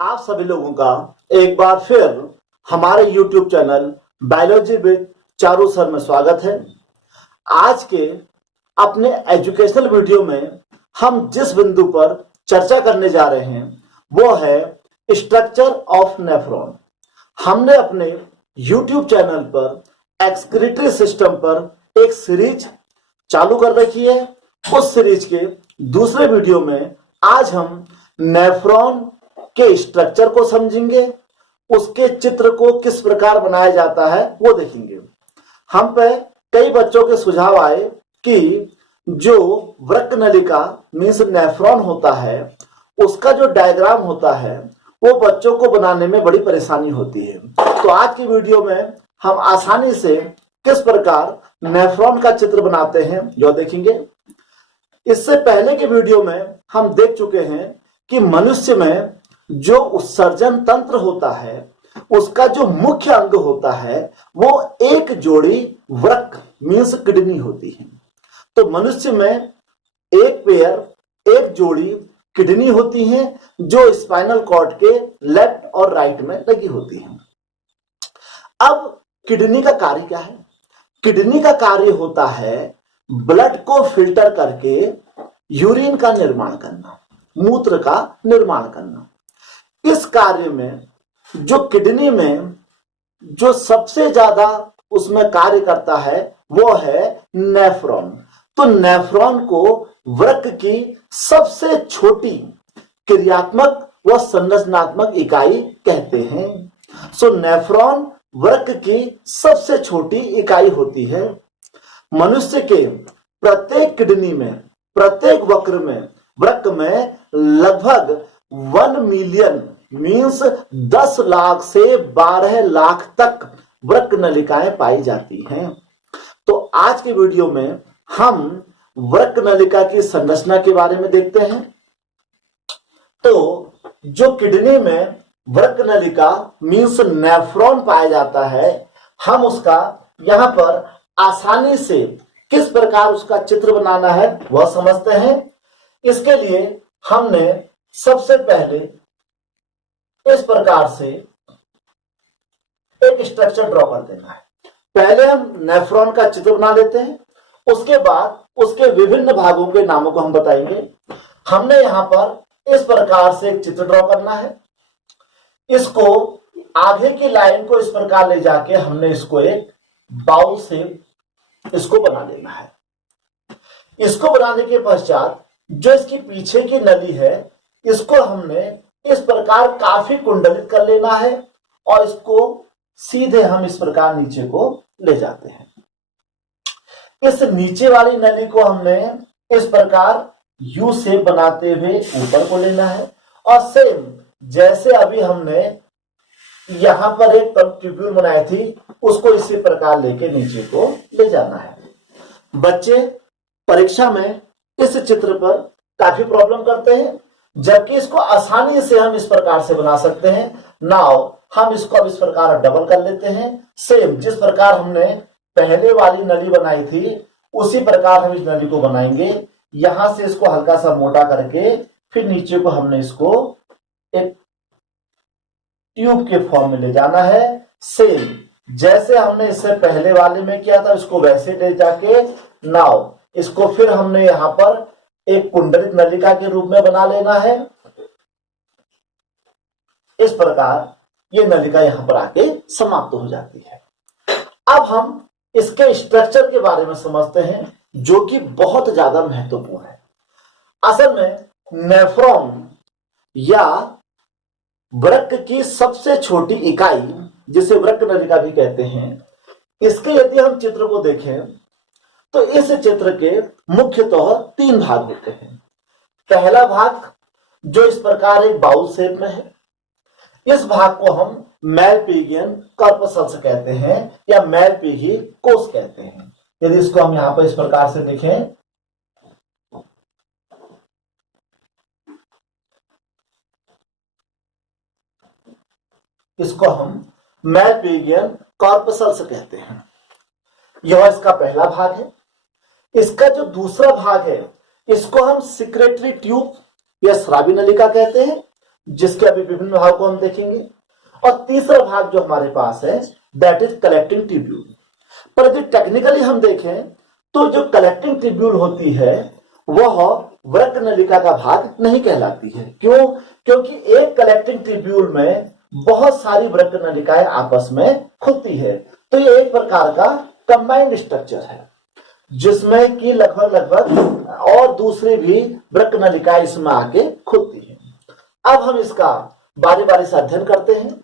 आप सभी लोगों का एक बार फिर हमारे YouTube channel biology with Charu sir में स्वागत है। आज के अपने एजुकेशनल वीडियो में हम जिस बिंदु पर चर्चा करने जा रहे हैं वो है स्ट्रक्चर ऑफ नेफ्रॉन। हमने अपने YouTube चैनल पर एक्सक्रीटरी सिस्टम पर एक सीरीज चालू कर रखी है। उस सीरीज के दूसरे वीडियो में आज हम नेफ्रॉन के स्ट्रक्चर को समझेंगे, उसके चित्र को किस प्रकार बनाया जाता है वो देखेंगे। हम पे कई बच्चों के सुझाव आए कि जो वृक्क नलिका मीन्स नेफ्रॉन होता है उसका जो डायग्राम होता है वो बच्चों को बनाने में बड़ी परेशानी होती है। तो आज की वीडियो में हम आसानी से किस प्रकार नेफ्रॉन का चित्र बनाते हैं जो देखेंगे। इससे पहले के वीडियो में हम देख चुके हैं कि मनुष्य में जो उत्सर्जन तंत्र होता है उसका जो मुख्य अंग होता है वो एक जोड़ी वृक्क मीन्स किडनी होती है। तो मनुष्य में एक पेयर एक जोड़ी किडनी होती है जो स्पाइनल कॉर्ड के लेफ्ट और राइट में लगी होती है। अब किडनी का कार्य क्या है? किडनी का कार्य होता है ब्लड को फिल्टर करके यूरिन का निर्माण करना, मूत्र का निर्माण करना। इस कार्य में जो किडनी में जो सबसे ज्यादा उसमें कार्य करता है वो है नेफ्रॉन। तो नेफ्रॉन को वृक्क की सबसे छोटी क्रियात्मक व संरचनात्मक इकाई कहते हैं। सो नेफ्रॉन वृक्क की सबसे छोटी इकाई होती है। मनुष्य के प्रत्येक किडनी में, प्रत्येक वृक्क में लगभग 1 मिलियन मीन्स 10 लाख से 12 लाख तक वृक्क नलिकाएं पाई जाती हैं। तो आज के वीडियो में हम वृक्क नलिका की संरचना के बारे में देखते हैं। तो जो किडनी में वृक्क नलिका मीन्स नेफ्रॉन पाया जाता है, हम उसका यहां पर आसानी से किस प्रकार उसका चित्र बनाना है वह समझते हैं। इसके लिए हमने सबसे पहले इस प्रकार से एक स्ट्रक्चर ड्रॉ कर देना है। पहले हम नेफ्रॉन का चित्र बना लेते हैं, उसके बाद उसके विभिन्न भागों के नामों को हम बताएंगे। हमने यहां पर इस प्रकार से एक चित्र ड्रॉ करना है। इसको आगे की लाइन को इस प्रकार ले जाके हमने इसको एक बाउल से इसको बना लेना है। इसको बनाने के पश्चात जो इसकी पीछे की नली है इसको हमने इस प्रकार काफी कुंडलित कर लेना है और इसको सीधे हम इस प्रकार नीचे को ले जाते हैं। इस नीचे वाली नली को हमने इस प्रकार यू शेप बनाते हुए ऊपर को लेना है और सेम जैसे अभी हमने यहां पर एक ट्यूब्यूल बनाई थी उसको इसी प्रकार लेके नीचे को ले जाना है। बच्चे परीक्षा में इस चित्र पर काफी प्रॉब्लम करते हैं, जबकि इसको आसानी से हम इस प्रकार से बना सकते हैं। नाउ हम इसको अब इस प्रकार डबल कर लेते हैं। सेम जिस प्रकार हमने पहले वाली नली बनाई थी उसी प्रकार हम इस नली को बनाएंगे। यहां से इसको हल्का सा मोटा करके फिर नीचे को हमने इसको एक ट्यूब के फॉर्म में ले जाना है। सेम जैसे हमने इससे पहले वाले में किया था इसको वैसे ले जाके नाउ इसको फिर हमने यहां पर एक कुंडलित नलिका के रूप में बना लेना है। इस प्रकार ये नलिका यहां पर आके समाप्त हो जाती है। अब हम इसके स्ट्रक्चर के बारे में समझते हैं जो कि बहुत ज्यादा महत्वपूर्ण है। असल में नेफ्रॉन या वृक्क की सबसे छोटी इकाई जिसे वृक्क नलिका भी कहते हैं, इसके यदि हम चित्र को देखें तो इस चित्र के मुख्यतः 3 भाग होते हैं। पहला भाग जो इस प्रकार एक बाउल शेप में है, इस भाग को हम मैलपिगियन कॉर्पसल्स कहते हैं या मैलपिगी कोष कहते हैं। यदि इसको हम यहां पर इस प्रकार से देखें इसको हम मैलपिगियन कॉर्पसल्स कहते हैं। यह इसका पहला भाग है। इसका जो दूसरा भाग है इसको हम सिक्रेटरी ट्यूब या स्रावी नलिका कहते हैं। जिसके अभी विभिन्न भाग को हम देखेंगे। और तीसरा भाग जो हमारे पास है दैट इज कलेक्टिंग ट्यूब्यूल। पर यदि टेक्निकली हम देखें तो जो कलेक्टिंग ट्यूब्यूल होती है वह वृक्क नलिका का भाग नहीं कहलाती है। क्यों? क्योंकि एक कलेक्टिंग ट्यूब्यूल में बहुत सारी वृक्क नलिकाएं आपस में खुलती है। तो ये एक प्रकार का कंबाइंड स्ट्रक्चर है जिसमें कि लगभग और दूसरी भी वृक्क नलिकाएं इसमें आके खुलती है। अब हम इसका बारी बारी से अध्ययन करते हैं।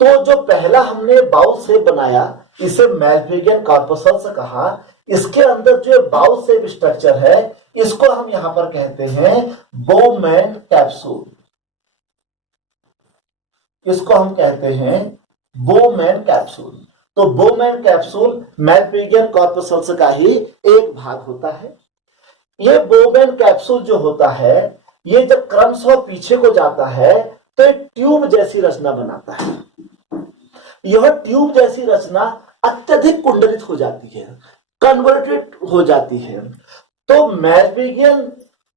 तो जो पहला हमने बाउल शेप बनाया इसे मेलपिगियन कॉर्पसल्स कहा। इसके अंदर जो बाउल शेप स्ट्रक्चर है इसको हम यहां पर कहते हैं बोमैन कैप्सूल। इसको हम कहते हैं बोमैन कैप्सूल। तो बोमैन कैप्सूल मेलपिगियन कॉर्पसल्स का ही एक भाग होता है। ये बोमैन कैप्सूल जो होता है ये जब क्रमशः पीछे को जाता है तो एक ट्यूब जैसी रचना बनाता है। यह ट्यूब जैसी रचना अत्यधिक कुंडलित हो जाती है, कन्वर्टेड हो जाती है। तो मेलपिगियन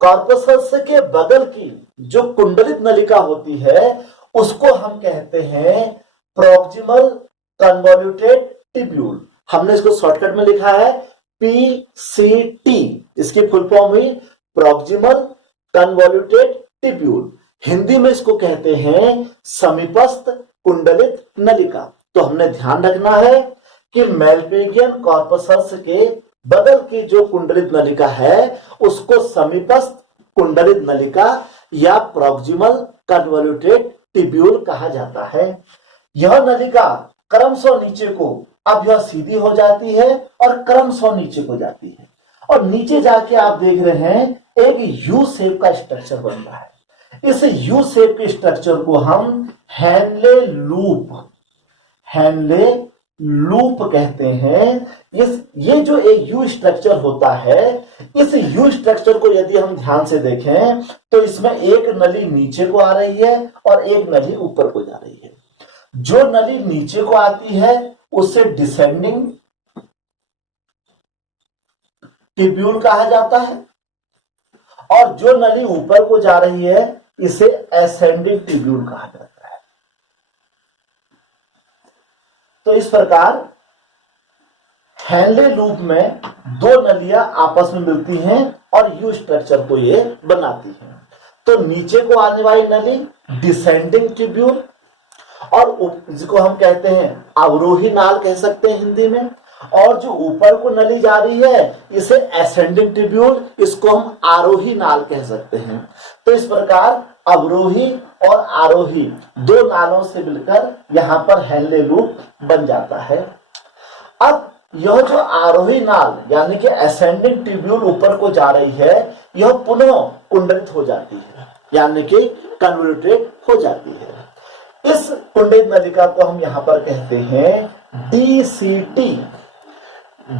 कॉर्पसल्स के बगल की जो कुंडलित नलिका होती है उसको हम कहते हैं प्रॉक्सिमल कन्वोल्यूटेड ट्यूब्यूल। हमने इसको शॉर्टकट में लिखा है PCT। इसकी फुल फॉर्म हुई प्रॉक्सिमल कन्वोल्यूटेड ट्यूब्यूल। हिंदी में इसको कहते हैं समीपस्थ कुंडलित नलिका। तो हमने ध्यान रखना है कि मेलपिगियन कॉर्पसल्स के बगल की जो कुंडलित नलिका है उसको समीपस्थ कुंडलित नलिका या प्रॉक्सिमल कन्वोल्यूटेड ट्यूब्यूल कहा जाता है। यह नलिका क्रमशः नीचे को, अब यह सीधी हो जाती है और क्रमशः नीचे को जाती है और नीचे जाके आप देख रहे हैं एक यू शेप का स्ट्रक्चर बन रहा है। इस यू शेप के स्ट्रक्चर को हम हेनले लूप कहते हैं। ये जो एक यू स्ट्रक्चर होता है इस यू स्ट्रक्चर को यदि हम ध्यान से देखें तो इसमें एक नली नीचे को आ रही है और एक नली ऊपर को जा रही है। जो नली नीचे को आती है उसे डिसेंडिंग ट्यूब्यूल कहा जाता है और जो नली ऊपर को जा रही है इसे एसेंडिंग ट्यूब्यूल कहा जाता है। तो इस प्रकार हेनले लूप में दो नलियां आपस में मिलती हैं और यू स्ट्रक्चर को ये बनाती हैं। तो नीचे को आने वाली नली डिसेंडिंग ट्यूब्यूल और जिसको हम कहते हैं अवरोही नाल कह सकते हैं हिंदी में, और जो ऊपर को नली जा रही है इसे एसेंडिंग ट्यूब्यूल, इसको हम आरोही नाल कह सकते हैं। तो इस प्रकार अवरोही और आरोही दो नालों से मिलकर यहां पर हेनले लूप बन जाता है। अब यह जो आरोही नाल यानी कि एसेंडिंग ट्यूब्यूल ऊपर को जा रही है यह पुनः कुंडलित हो जाती है यानी कि कन्वोल्यूटेड हो जाती है। इस कुंडलित नलिका को हम यहां पर कहते हैं DCT,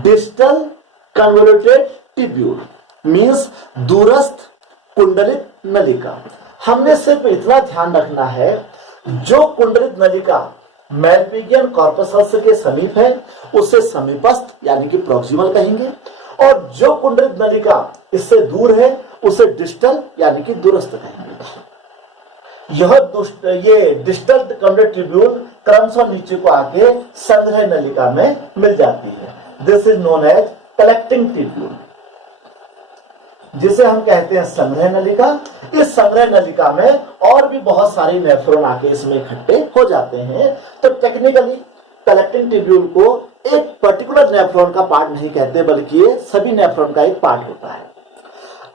distal convoluted tubule, means दूरस्थ कुंडलित नलिका। हमने सिर्फ इतना ध्यान रखना है जो कुंडलित नलिका मेलपिगियन कॉर्पसल्स के समीप है उससे समीपस्थ यानी कि प्रॉक्सिमल कहेंगे और जो कुंडलित नलिका इससे दूर है उसे डिस्टल यानी कि दूरस्थ कहेंगे। ये डिस्टल कन्वोल्यूटेड ट्यूब्यूल क्रमशः नीचे को आके संग्रह नलिका में मिल जाती है। This is known as collecting tubule, जिसे हम कहते हैं संग्रह नलिका। इस संग्रह नलिका में और भी बहुत सारे नेफ्रॉन आके इसमें इकट्ठे हो जाते हैं। तो टेक्निकली कलेक्टिंग ट्यूब्यूल को एक पर्टिकुलर नेफ्रॉन का पार्ट नहीं कहते बल्कि ये सभी नेफ्रॉन का एक पार्ट होता है।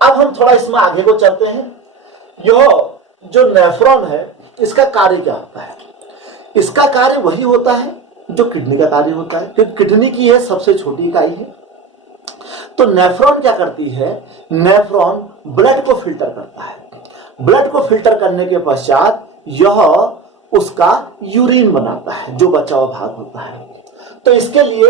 अब हम थोड़ा इसमें आगे को चलते हैं। यह जो नेफ्रॉन है इसका कार्य क्या होता है? इसका कार्य वही होता है जो किडनी का कार्य होता है, क्योंकि किडनी की यह सबसे छोटी इकाई है। तो नेफ्रॉन क्या करती है? नेफ्रॉन ब्लड को फिल्टर करता है। ब्लड को फिल्टर करने के पश्चात यह उसका यूरिन बनाता है जो बचा हुआ भाग होता है। तो इसके लिए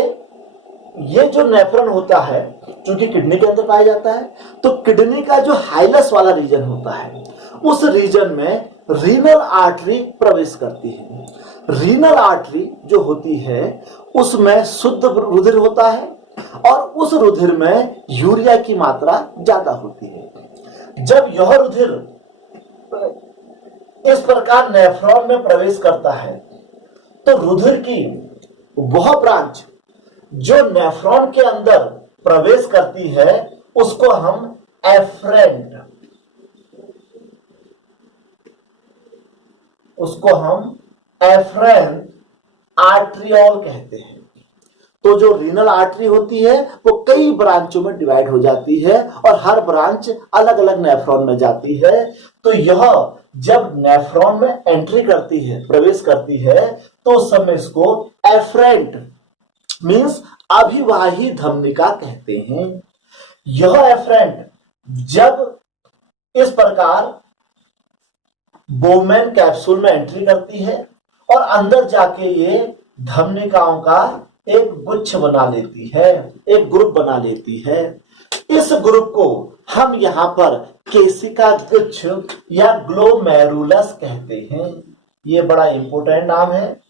ये जो नेफ्रॉन होता है क्योंकि किडनी के अंदर पाया जाता है, तो किडनी का जो हाइलस वाला रीजन होता है उस रीजन में रीनल आर्टरी प्रवेश करती है। रीनल आर्टरी जो होती है उसमें शुद्ध रुधिर होता है और उस रुधिर में यूरिया की मात्रा ज्यादा होती है। जब यह रुधिर इस प्रकार नेफ्रॉन में प्रवेश करता है तो रुधिर की वह ब्रांच जो नेफ्रॉन के अंदर प्रवेश करती है उसको हम एफरेंट आर्ट्रियोल कहते हैं। तो जो रीनल आर्टरी होती है वो कई ब्रांचों में डिवाइड हो जाती है और हर ब्रांच अलग अलग नेफ्रॉन में जाती है। तो यह जब नेफ्रॉन में एंट्री करती है, प्रवेश करती है, तो उस समय इसको एफरेंट मींस अभिवाही धमनिका कहते हैं। यह एफरेंट जब इस प्रकार बोमेन कैप्सूल में एंट्री करती है और अंदर जाके ये धमनिकाओं का एक गुच्छ बना लेती है, एक ग्रुप बना लेती है। इस ग्रुप को हम यहां पर केशिका गुच्छ या ग्लोमेरुलस कहते हैं। ये बड़ा इंपॉर्टेंट नाम है।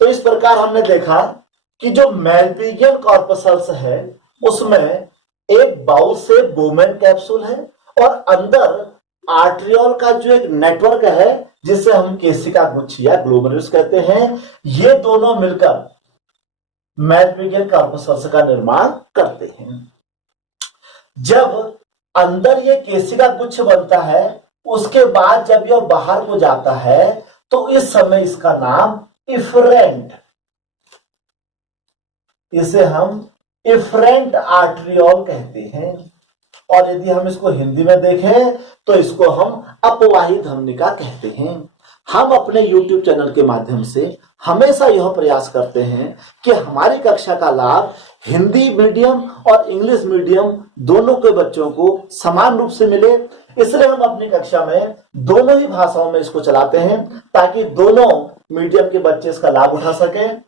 तो इस प्रकार हमने देखा कि जो मेलपिगियन कॉर्पसल्स है उसमें एक बाउल से बोमेन कैप्सूल है और अंदर आर्ट्रियोल का जो एक नेटवर्क है जिसे हम केशिका गुच्छ या ग्लोमेरुलस कहते हैं, ये दोनों मिलकर मेलपिगियन कॉर्पसल्स का निर्माण करते हैं। जब अंदर ये केशिका गुच्छ बनता है उसके बाद जब यह बाहर को जाता है तो इस समय इसका नाम इफरेंट, इसे हम इफरेंट आर्ट्रियोल कहते हैं। और यदि हम इसको हिंदी में देखें तो इसको हम अपवाही धमनिका कहते हैं। हम अपने YouTube चैनल के माध्यम से हमेशा यह प्रयास करते हैं कि हमारी कक्षा का लाभ हिंदी मीडियम और इंग्लिश मीडियम दोनों के बच्चों को समान रूप से मिले। इसलिए हम अपनी कक्षा में दोनों ही भाषाओं में इसको चलाते हैं ताकि दोनों मीडियम के बच्चे इसका लाभ उठा सकें।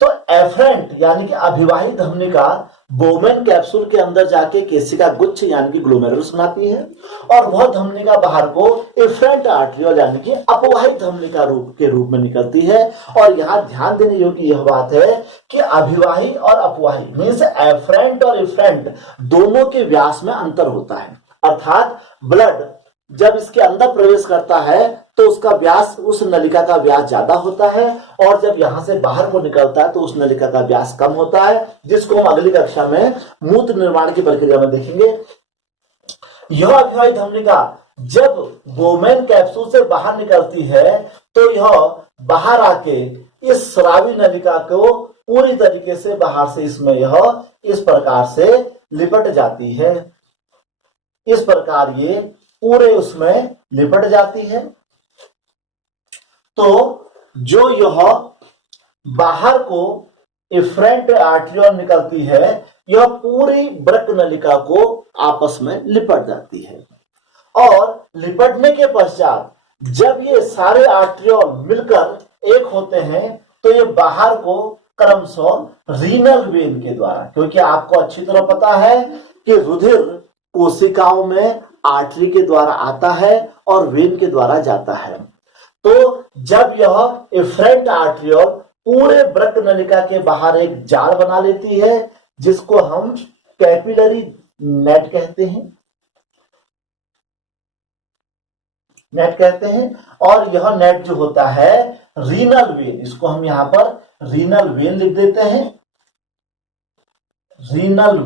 तो एफरेंट यानी कि अभिवाही धमनिका बोमेन कैप्सूल के अंदर जाके केशिका गुच्छ यानी कि ग्लोमेरुलस बनाती है और वह धमनिका बाहर को इफरेंट आर्ट्रियोल यानी कि अपवाही धमनिका के रूप में निकलती है। और यहाँ ध्यान देने योग्य यह बात है कि अभिवाही और अपवाही मींस एफरेंट और इफरेंट दोनों के व्यास में अंतर होता है। अर्थात ब्लड जब इसके अंदर प्रवेश करता है तो उसका व्यास, उस नलिका का व्यास ज्यादा होता है और जब यहां से बाहर को निकलता है तो उस नलिका का व्यास कम होता है, जिसको हम अगली कक्षा में मूत्र निर्माण की प्रक्रिया में देखेंगे। यह अभिवाही धमनिका जब बोमेन कैप्सूल से बाहर निकलती है तो यह बाहर आके इस स्रावी नलिका को पूरी तरीके से बाहर से इसमें यह इस प्रकार से लिपट जाती है। इस प्रकार ये पूरे उसमें लिपट जाती है। तो जो यह बाहर को इफरेंट आर्ट्रियोल निकलती है यह पूरी वृक्क नलिका को आपस में लिपट जाती है और लिपटने के पश्चात जब ये सारे आर्ट्रियोल मिलकर एक होते हैं तो ये बाहर को क्रमशः रीनल वेन के द्वारा, क्योंकि आपको अच्छी तरह पता है कि रुधिर कोशिकाओं में आर्टरी के द्वारा आता है और वेन के द्वारा जाता है। तो जब यह इफरेंट आर्ट्रियोल पूरे वृक्क नलिका के बाहर एक जाल बना लेती है जिसको हम कैपिलरी नेट कहते हैं, और यह नेट जो होता है रीनल वेन, इसको हम यहां पर रीनल वेन लिख देते हैं। रीनल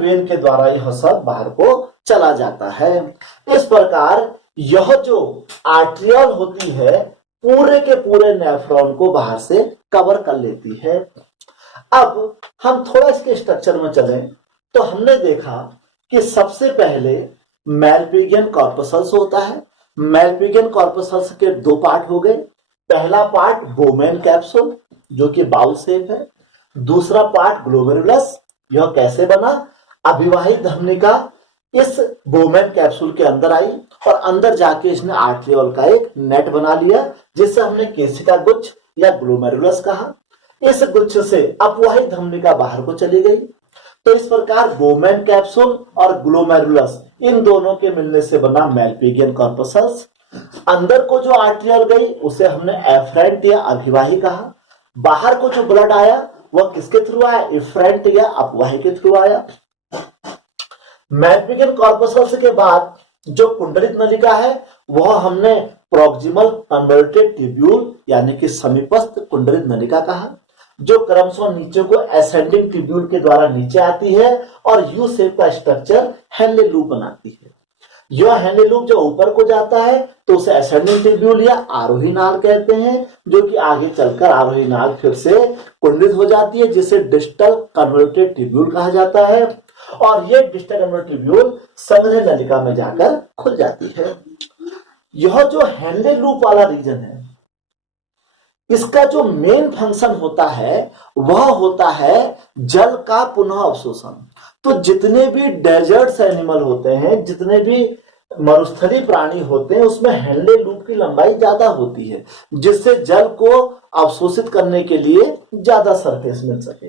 वेन के द्वारा यह सब बाहर को चला जाता है। इस प्रकार यह जो आर्ट्रियोल होती है पूरे के पूरे नेफ्रॉन को बाहर से कवर कर लेती है। अब हम थोड़ा इसके स्ट्रक्चर में चलें तो हमने देखा कि सबसे पहले मेलपिगियन कॉर्पसल्स होता है। मेलपिगियन कॉर्पसल्स के दो पार्ट हो गए। पहला पार्ट बोमेन कैप्सूल जो कि बाउल शेप है, दूसरा पार्ट ग्लोमेरुलस। यह कैसे बना? अभिवाही धमनिका इस बोमेन कैप्सूल के अंदर आई और अंदर जाके इसने आर्ट्रियोल का एक नेट बना लिया जिसे हमने केशिका गुच्छ या ग्लोमेरुलस कहा। इस गुच्छ से अपवाही धमनिका बाहर को चली गई। तो इस प्रकार बोमेन कैप्सूल और ग्लोमेरुलस इन दोनों के मिलने से बना मेलपिगियन कॉर्पसल्स। अंदर को जो आर्ट्रियोल गई उसे हमने एफरेंट या अभिवाही कहा। बाहर को जो ब्लड आया वह किसके थ्रू आया? इफरेंट या अपवाही के थ्रू आया। मैक्विगन कॉर्पसल्स के बाद जो कुंडलित नलिका है वह हमने प्रॉक्सिमल कन्वर्टेड ट्यूब्यूल यानी कि समीपस्थ कुंडलित नलिका कहा, जो क्रमशः नीचे को असेंडिंग ट्यूब्यूल के द्वारा नीचे आती है और यू शेप का स्ट्रक्चर हेनले लूप बनाती है। यह हेनले लूप जो ऊपर को जाता है तो उसे असेंडिंग ट्यूब्यूल या आरोही नाल कहते हैं, जो कि आगे चलकर आरोही नाल फिर से कुंडलित हो जाती है, जिसे डिस्टल कन्वर्टेड ट्यूब्यूल कहा जाता है। और ये डिस्टल कन्वर्टेड ट्यूब्यूल संग्रह नलिका में जाकर खुल जाती है। यह जो हेनले लूप वाला रीजन है, इसका जो मेन फंक्शन होता है वह होता है जल का पुनः अवशोषण। तो जितने भी डेजर्ट्स एनिमल होते हैं, जितने भी मरुस्थलीय प्राणी होते हैं, उसमें हेनले लूप की लंबाई ज्यादा होती है, जिससे जल को अवशोषित करने के लिए ज्यादा सरफेस मिल सके।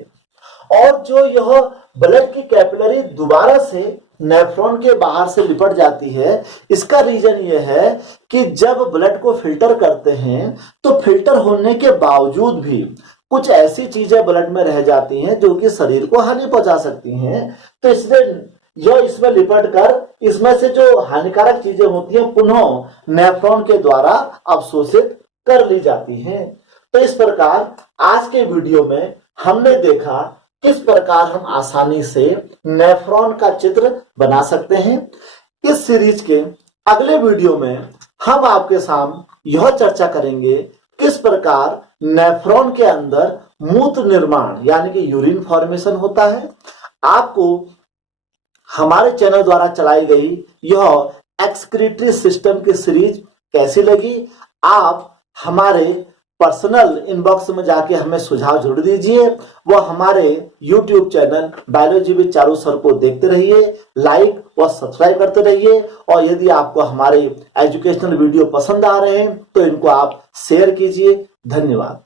और जो यह ब्लड की कैपिलरी दोबारा से नेफ्रॉन के बाहर से लिपट जाती है, इसका रीजन यह है कि जब ब्लड को फिल्टर करते हैं तो फिल्टर होने के बावजूद भी कुछ ऐसी चीजें ब्लड में रह जाती हैं जो कि शरीर को हानि पहुंचा सकती हैं। तो इसलिए यह इसमें लिपट कर इसमें से जो हानिकारक चीजें होती हैं पुनः नेफ्रॉन के द्वारा अवशोषित कर ली जाती हैं। तो इस प्रकार आज के वीडियो में हमने देखा किस प्रकार हम आसानी से नेफ्रॉन का चित्र बना सकते हैं। इस सीरीज के अगले वीडियो में हम आपके सामने यह चर्चा करेंगे किस प्रकार नेफ्रॉन के अंदर मूत्र निर्माण यानी कि यूरिन फॉर्मेशन होता है। आपको हमारे चैनल द्वारा चलाई गई यह एक्सक्रीटरी सिस्टम की सीरीज कैसी लगी, आप हमारे पर्सनल इनबॉक्स में जाके हमें सुझाव जरूर दीजिए। वह हमारे YouTube channel biology with Charu sir को देखते रहिए, लाइक व सब्सक्राइब करते रहिए। और यदि आपको हमारे एजुकेशनल वीडियो पसंद आ रहे हैं तो इनको आप शेयर कीजिए। धन्यवाद।